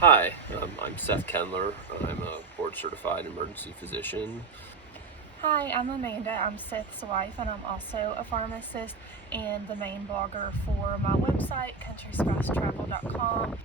Hi, I'm Seth Kendler. I'm a board certified emergency physician. Hi, I'm Amanda. I'm Seth's wife, and I'm also a pharmacist and the main blogger for my website, countryspousetravel.com.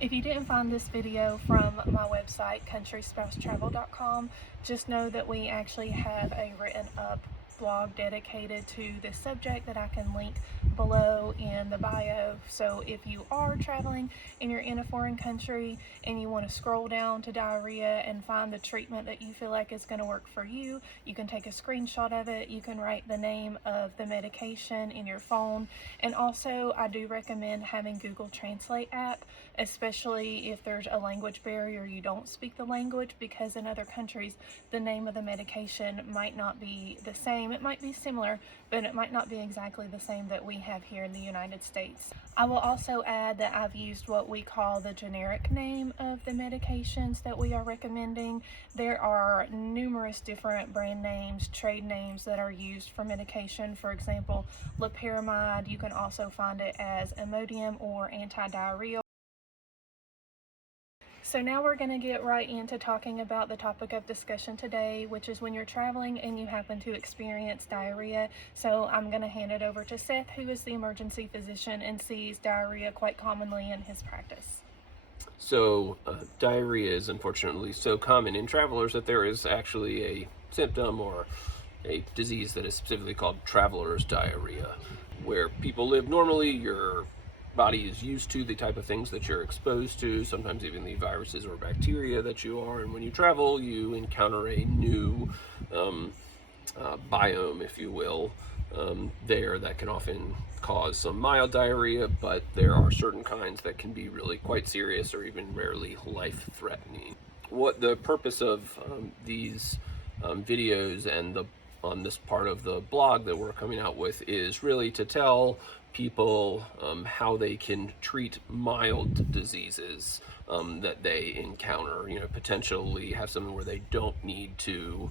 If you didn't find this video from my website, countryspousetravel.com, just know that we actually have a written up blog dedicated to this subject that I can link below in the bio. So if you are traveling and you're in a foreign country and you want to scroll down to diarrhea and find the treatment that you feel like is going to work for you, you can take a screenshot of it. You can write the name of the medication in your phone. And also, I do recommend having Google Translate app, especially if there's a language barrier, you don't speak the language, because in other countries the name of the medication might not be the same. It might be similar, but it might not be exactly the same that we have here in the United States. I will also add that I've used what we call the generic name of the medications that we are recommending. There are numerous different brand names, trade names that are used for medication. For example, loperamide, you can also find it as Imodium or anti-diarrheal. So now we're going to get right into talking about the topic of discussion today, which is when you're traveling and you happen to experience diarrhea. So I'm going to hand it over to Seth, who is the emergency physician and sees diarrhea quite commonly in his practice. Diarrhea is unfortunately so common in travelers that there is actually a symptom or a disease that is specifically called traveler's diarrhea. Where people live normally, your body is used to the type of things that you're exposed to, sometimes even the viruses or bacteria that you are, and when you travel, you encounter a new um, biome, if you will, there that can often cause some mild diarrhea, but there are certain kinds that can be really quite serious or even rarely life-threatening. What the purpose of these videos and the on this part of the blog that we're coming out with is really to tell people how they can treat mild diseases that they encounter. You know, potentially have something where they don't need to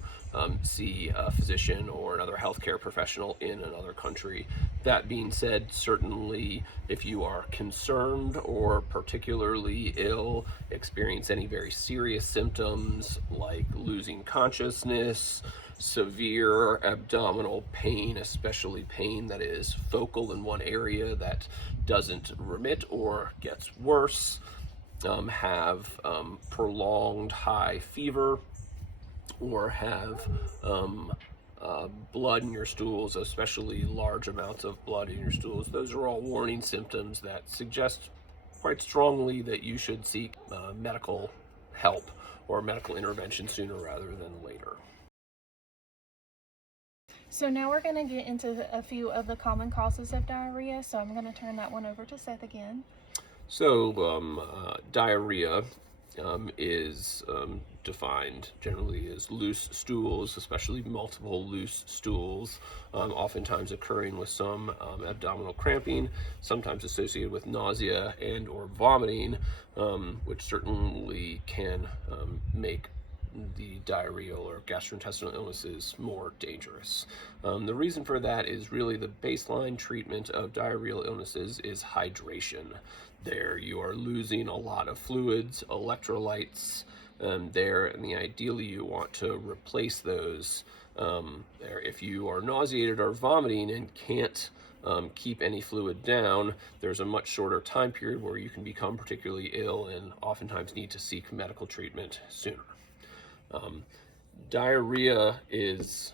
see a physician or another healthcare professional in another country. That being said, certainly if you are concerned or particularly ill, experience any very serious symptoms like losing consciousness, severe abdominal pain, especially pain that is focal in one area that doesn't remit or gets worse, have prolonged high fever, or have blood in your stools, especially large amounts of blood in your stools. Those are all warning symptoms that suggest quite strongly that you should seek medical help or medical intervention sooner rather than later. So now we're going to get into a few of the common causes of diarrhea. So I'm going to turn that one over to Seth again. Diarrhea is defined generally as loose stools, especially multiple loose stools, oftentimes occurring with some abdominal cramping, sometimes associated with nausea and or vomiting, which certainly can make the diarrheal or gastrointestinal illnesses more dangerous. The reason for that is really the baseline treatment of diarrheal illnesses is hydration. There you are losing a lot of fluids, electrolytes there, and ideally you want to replace those there. If you are nauseated or vomiting and can't keep any fluid down, there's a much shorter time period where you can become particularly ill and oftentimes need to seek medical treatment sooner. Um, Diarrhea is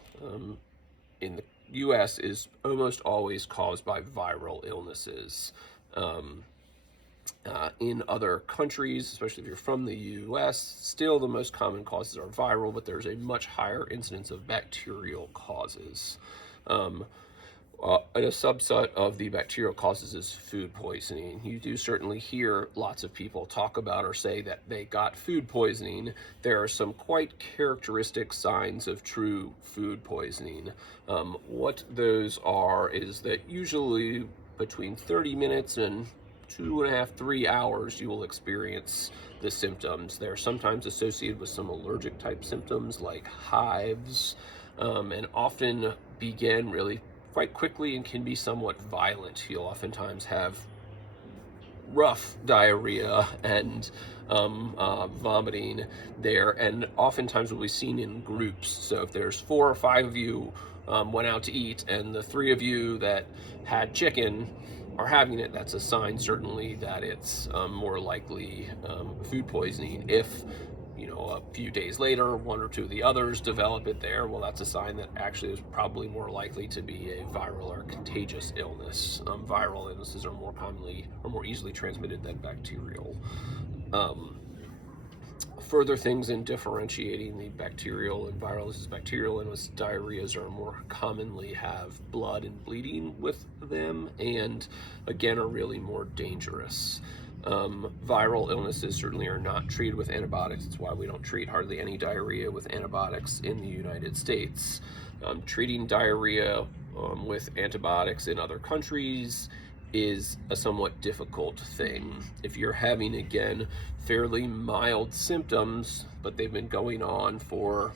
in the US is almost always caused by viral illnesses. Um, in other countries, especially if you're from the US, still the most common causes are viral, but there's a much higher incidence of bacterial causes. Um, and a subset of the bacterial causes is food poisoning. You do certainly hear lots of people talk about or say that they got food poisoning. There are some quite characteristic signs of true food poisoning. What those are is that usually between 30 minutes and 2.5, 3 hours, you will experience the symptoms. They're sometimes associated with some allergic type symptoms like hives, and often begin really quite quickly and can be somewhat violent. You'll oftentimes have rough diarrhea and vomiting there, and oftentimes will be seen in groups. So if there's 4 or 5 of you went out to eat, and the 3 of you that had chicken are having it, that's a sign certainly that it's more likely food poisoning. If a few days later 1 or 2 of the others develop it there, well, that's a sign that actually is probably more likely to be a viral or contagious illness. Viral illnesses are more commonly or more easily transmitted than bacterial. Further things in differentiating the bacterial and viral, this is bacterial illness, diarrheas are more commonly have blood and bleeding with them, and again are really more dangerous. Viral illnesses certainly are not treated with antibiotics. That's why we don't treat hardly any diarrhea with antibiotics in the United States. Treating diarrhea with antibiotics in other countries is a somewhat difficult thing. If you're having, again, fairly mild symptoms, but they've been going on for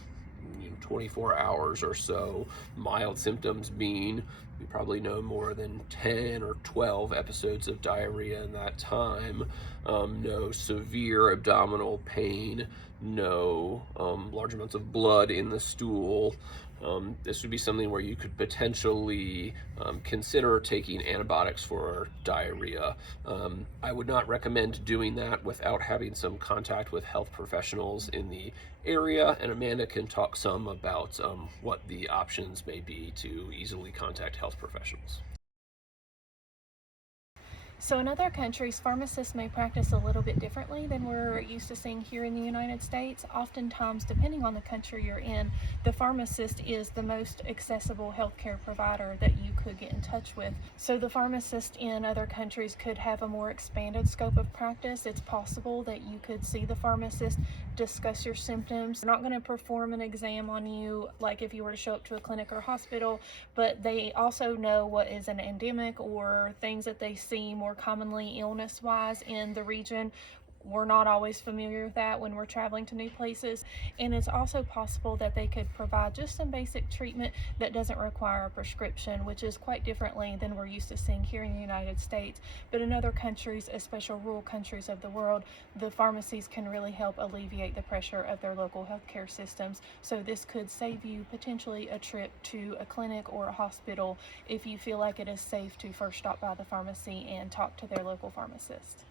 24 hours or so, mild symptoms being you probably know more than 10 or 12 episodes of diarrhea in that time, no severe abdominal pain, no large amounts of blood in the stool. This would be something where you could potentially consider taking antibiotics for diarrhea. I would not recommend doing that without having some contact with health professionals in the area, and Amanda can talk some about what the options may be to easily contact health professionals. So in other countries, pharmacists may practice a little bit differently than we're used to seeing here in the United States. Oftentimes, depending on the country you're in, the pharmacist is the most accessible healthcare provider that you could get in touch with. So the pharmacist in other countries could have a more expanded scope of practice. It's possible that you could see the pharmacist, discuss your symptoms. They're not going to perform an exam on you like if you were to show up to a clinic or hospital, but they also know what is an endemic or things that they see more commonly illness-wise in the region. We're not always familiar with that when we're traveling to new places. And it's also possible that they could provide just some basic treatment that doesn't require a prescription, which is quite differently than we're used to seeing here in the United States. But in other countries, especially rural countries of the world, the pharmacies can really help alleviate the pressure of their local healthcare systems. So this could save you potentially a trip to a clinic or a hospital if you feel like it is safe to first stop by the pharmacy and talk to their local pharmacist.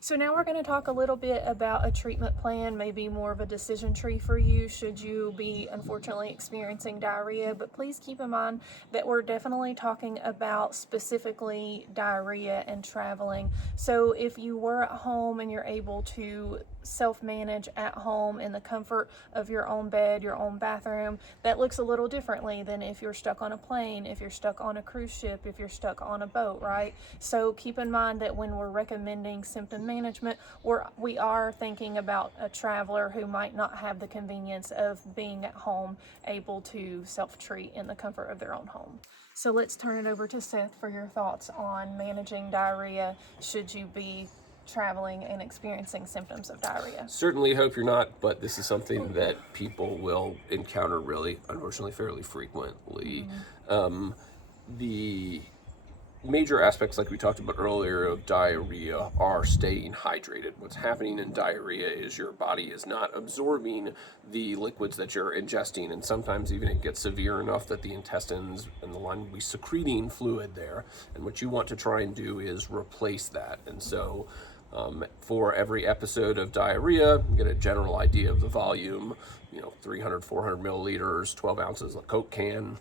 So now we're going to talk a little bit about a treatment plan, maybe more of a decision tree for you should you be unfortunately experiencing diarrhea. But please keep in mind that we're definitely talking about specifically diarrhea and traveling. So if you were at home and you're able to self-manage at home in the comfort of your own bed, your own bathroom, that looks a little differently than if you're stuck on a plane, if you're stuck on a cruise ship, if you're stuck on a boat, right? So keep in mind that when we're recommending symptom management, we are thinking about a traveler who might not have the convenience of being at home, able to self-treat in the comfort of their own home. So let's turn it over to Seth for your thoughts on managing diarrhea should you be traveling and experiencing symptoms of diarrhea. Certainly hope you're not, but this is something that people will encounter really, unfortunately, fairly frequently. The major aspects, like we talked about earlier, of diarrhea are staying hydrated. What's happening in diarrhea is your body is not absorbing the liquids that you're ingesting, and sometimes even it gets severe enough that the intestines and the lung will be secreting fluid there, and what you want to try and do is replace that. And so for every episode of diarrhea, you get a general idea of the volume, 300, 400 milliliters, 12 ounces of Coke can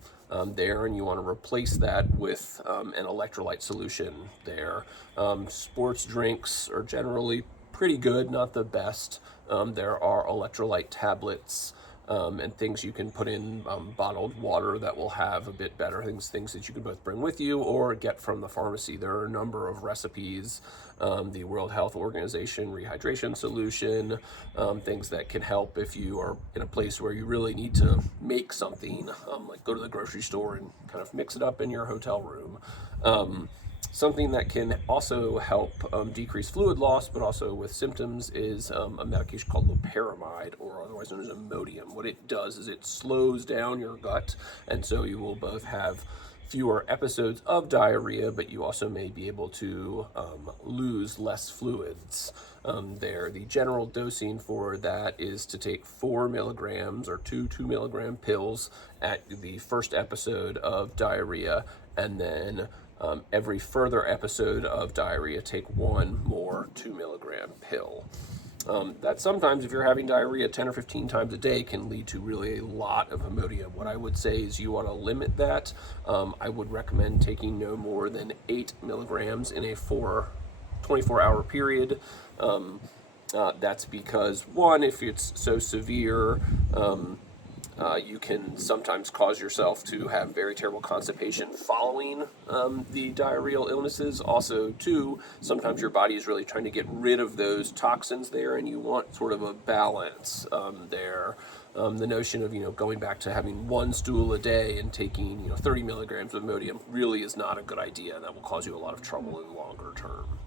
there, and you want to replace that with an electrolyte solution there. Sports drinks are generally pretty good, not the best. There are electrolyte tablets and things you can put in bottled water that will have a bit better things that you can both bring with you or get from the pharmacy. There are a number of recipes, the World Health Organization rehydration solution, things that can help if you are in a place where you really need to make something, like go to the grocery store and kind of mix it up in your hotel room. Something that can also help decrease fluid loss, but also with symptoms, is a medication called loperamide, or otherwise known as Imodium. What it does is it slows down your gut, and so you will both have fewer episodes of diarrhea, but you also may be able to lose less fluids. The general dosing for that is to take 4 milligrams or two 2 milligram pills at the first episode of diarrhea, and then every further episode of diarrhea, take one more 2 milligram pill. That sometimes, if you're having diarrhea 10 or 15 times a day, can lead to really a lot of Imodium. What I would say is you want to limit that. I would recommend taking no more than 8 milligrams in a 24-hour period. That's because, one, if it's so severe, you can sometimes cause yourself to have very terrible constipation following the diarrheal illnesses. Also, two, sometimes your body is really trying to get rid of those toxins there, and you want sort of a balance there. The notion of going back to having one stool a day and taking 30 milligrams of Imodium really is not a good idea, and that will cause you a lot of trouble in the longer term.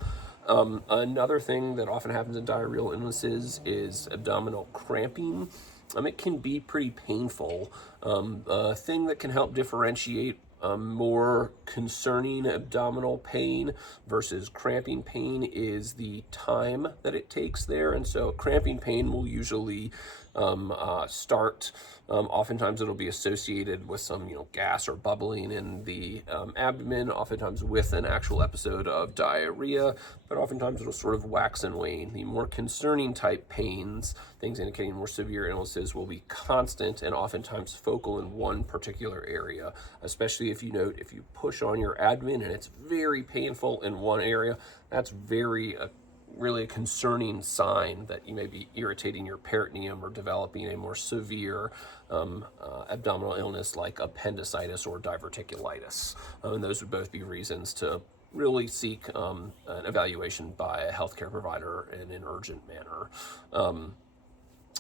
Another thing that often happens in diarrheal illnesses is abdominal cramping. It can be pretty painful. A thing that can help differentiate more concerning abdominal pain versus cramping pain is the time that it takes there. And so cramping pain will usually start. Oftentimes it'll be associated with some gas or bubbling in the abdomen, oftentimes with an actual episode of diarrhea, but oftentimes it'll sort of wax and wane. The more concerning type pains, things indicating more severe illnesses, will be constant and oftentimes focal in one particular area, especially if you push on your abdomen and it's very painful in one area. That's really a concerning sign that you may be irritating your peritoneum or developing a more severe abdominal illness like appendicitis or diverticulitis. And those would both be reasons to really seek an evaluation by a healthcare provider in an urgent manner.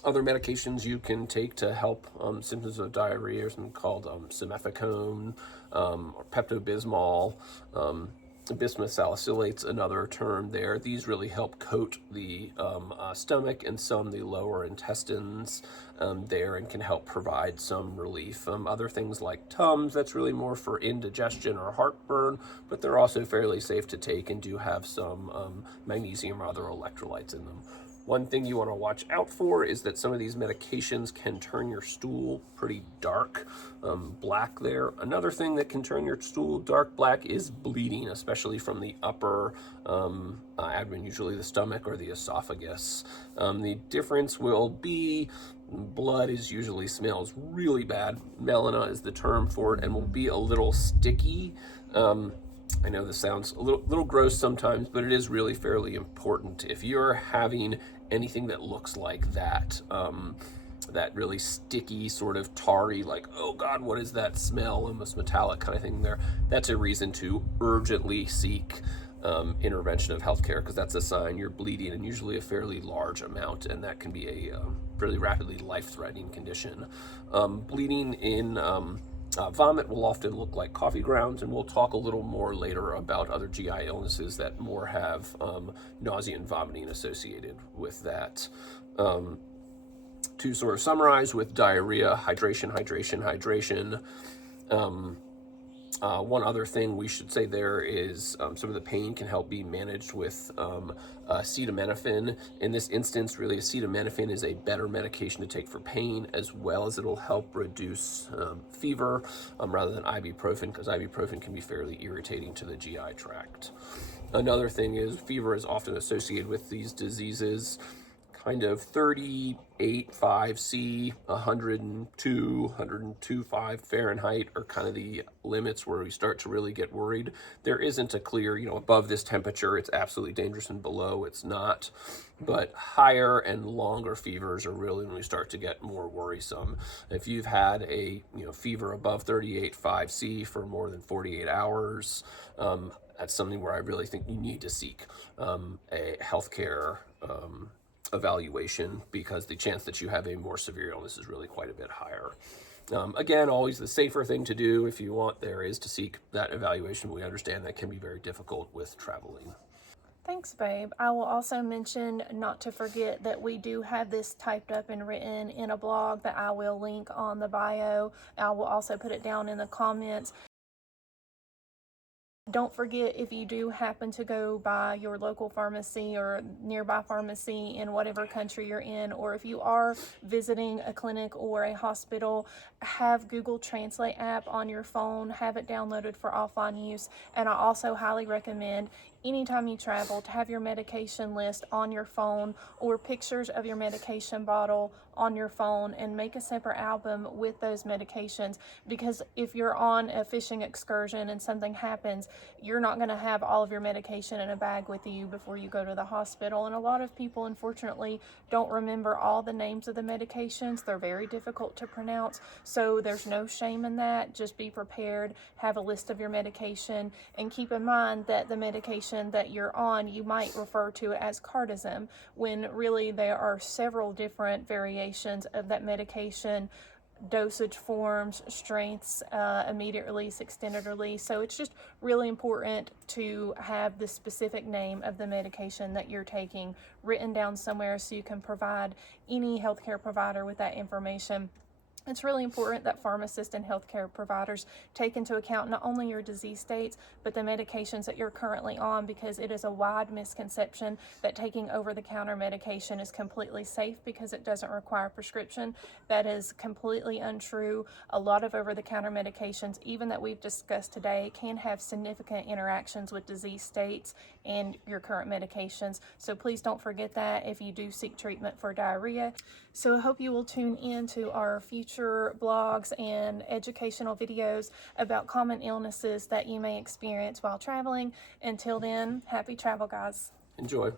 Other medications you can take to help symptoms of diarrhea are something called simethicone or Pepto-Bismol. Bismuth salicylate's another term there. These really help coat the stomach and some the lower intestines there, and can help provide some relief. Other things like Tums, that's really more for indigestion or heartburn, but they're also fairly safe to take and do have some magnesium or other electrolytes in them. One thing you want to watch out for is that some of these medications can turn your stool pretty dark, black there. Another thing that can turn your stool dark black is bleeding, especially from the upper abdomen, usually the stomach or the esophagus. The difference will be blood usually smells really bad. Melena is the term for it, and will be a little sticky. I know this sounds a little gross sometimes, but it is really fairly important. If you're having anything that looks like that, that really sticky, sort of tarry, like, oh God, what is that smell? Almost metallic kind of thing there. That's a reason to urgently seek intervention of healthcare, because that's a sign you're bleeding, and usually a fairly large amount, and that can be a really rapidly life-threatening condition. Bleeding in vomit will often look like coffee grounds, and we'll talk a little more later about other GI illnesses that more have nausea and vomiting associated with that. To sort of summarize with diarrhea, hydration. One other thing we should say there is some of the pain can help be managed with acetaminophen. In this instance, really, acetaminophen is a better medication to take for pain, as well as it'll help reduce fever rather than ibuprofen, because ibuprofen can be fairly irritating to the GI tract. Another thing is fever is often associated with these diseases. Kind of 38.5 C, 102, 102.5 Fahrenheit are kind of the limits where we start to really get worried. There isn't a clear, above this temperature, it's absolutely dangerous, and below it's not. But higher and longer fevers are really when we start to get more worrisome. If you've had a fever above 38.5 C for more than 48 hours, that's something where I really think you need to seek a healthcare evaluation, because the chance that you have a more severe illness is really quite a bit higher. Again, always the safer thing to do if you want there is to seek that evaluation. We understand that can be very difficult with traveling. Thanks, babe. I will also mention not to forget that we do have this typed up and written in a blog that I will link on the bio. I will also put it down in the comments. Don't forget, if you do happen to go by your local pharmacy or nearby pharmacy in whatever country you're in, or if you are visiting a clinic or a hospital, have Google Translate app on your phone, have it downloaded for offline use. And I also highly recommend, anytime you travel, to have your medication list on your phone or pictures of your medication bottle on your phone, and make a separate album with those medications, because if you're on a fishing excursion and something happens, you're not going to have all of your medication in a bag with you before you go to the hospital. And a lot of people, unfortunately, don't remember all the names of the medications. They're very difficult to pronounce, so there's no shame in that. Just be prepared, have a list of your medication, and keep in mind that the medication that you're on, you might refer to as cardizem, when really there are several different variations of that medication, dosage forms, strengths, immediate release, extended release. So it's just really important to have the specific name of the medication that you're taking written down somewhere, so you can provide any healthcare provider with that information. It's really important that pharmacists and healthcare providers take into account not only your disease states, but the medications that you're currently on, because it is a wide misconception that taking over-the-counter medication is completely safe because it doesn't require prescription. That is completely untrue. A lot of over-the-counter medications, even that we've discussed today, can have significant interactions with disease states and your current medications. So please don't forget that if you do seek treatment for diarrhea. So I hope you will tune in to our future blogs and educational videos about common illnesses that you may experience while traveling. Until then, happy travel, guys. Enjoy.